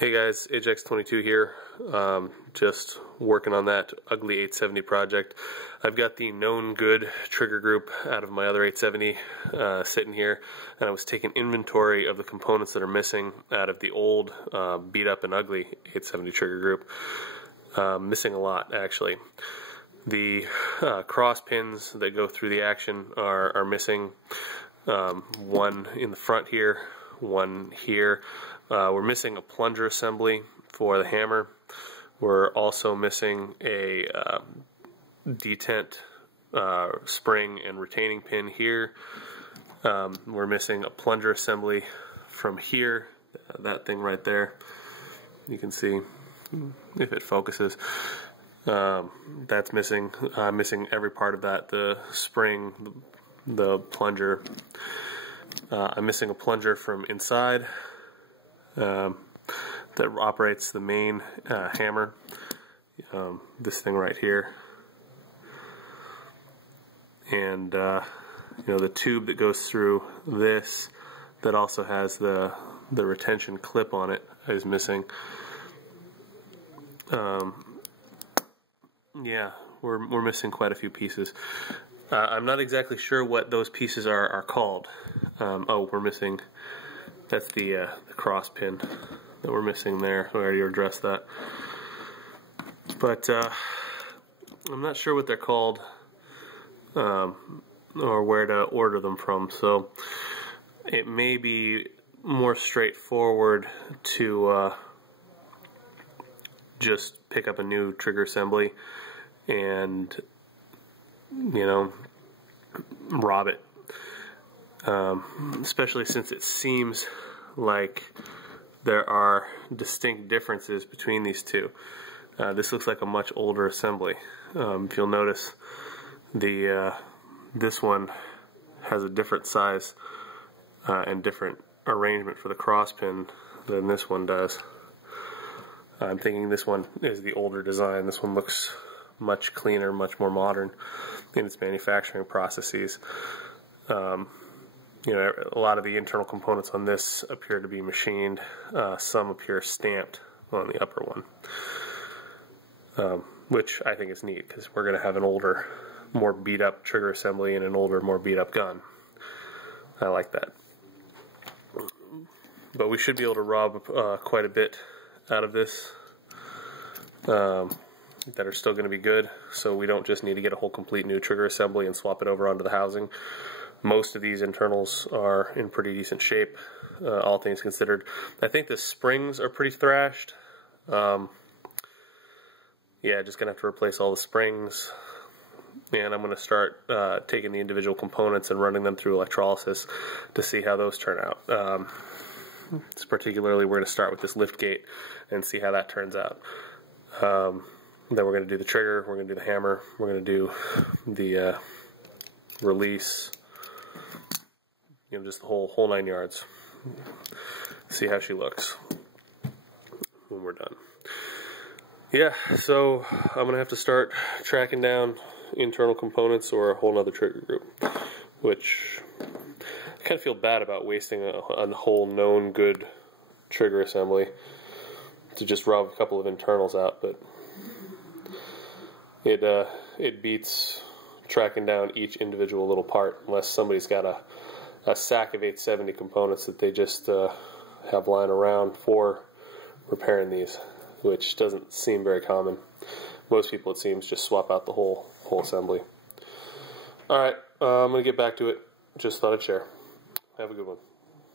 Hey guys, AJAX 22 here, just working on that ugly 870 project. I've got the known good trigger group out of my other 870 sitting here, and I was taking inventory of the components that are missing out of the old beat up and ugly 870 trigger group. Missing a lot, actually. The cross pins that go through the action are missing. One in the front here, one here. We're missing a plunger assembly for the hammer. We're also missing a detent spring and retaining pin here. We're missing a plunger assembly from here, that thing right there. You can see if it focuses. That's missing. Missing every part of that, the spring, the plunger. I'm missing a plunger from inside that operates the main hammer, this thing right here, and you know, the tube that goes through this that also has the retention clip on it is missing. Yeah, we're missing quite a few pieces. I'm not exactly sure what those pieces are called. Oh, we're missing. That's the cross pin that we're missing there. We already addressed that. But I'm not sure what they're called or where to order them from. So it may be more straightforward to just pick up a new trigger assembly and, you know, rob it. Especially since it seems like there are distinct differences between these two. This looks like a much older assembly. If you'll notice, this one has a different size and different arrangement for the cross pin than this one does. I'm thinking this one is the older design. This one looks much cleaner, much more modern in its manufacturing processes. You know, a lot of the internal components on this appear to be machined. Some appear stamped on the upper one, which I think is neat because we're going to have an older, more beat up trigger assembly and an older, more beat up gun. I like that. But we should be able to rob quite a bit out of this that are still going to be good, so we don't just need to get a whole complete new trigger assembly and swap it over onto the housing. Most of these internals are in pretty decent shape, all things considered. I think the springs are pretty thrashed. Yeah, just gonna have to replace all the springs, and I'm gonna start taking the individual components and running them through electrolysis to see how those turn out. Particularly, we're gonna start with this lift gate and see how that turns out. Then we're gonna do the trigger, we're gonna do the hammer, we're gonna do the release. You know, just the whole 9 yards. See how she looks when we're done. Yeah, so I'm gonna have to start tracking down internal components or a whole nother trigger group, which I kind of feel bad about wasting a whole known good trigger assembly to just rob a couple of internals out, but it beats tracking down each individual little part unless somebody's got a sack of 870 components that they just have lying around for repairing these, which doesn't seem very common. Most people, it seems, just swap out the whole assembly. Alright, I'm going to get back to it. Just thought I'd share. Have a good one.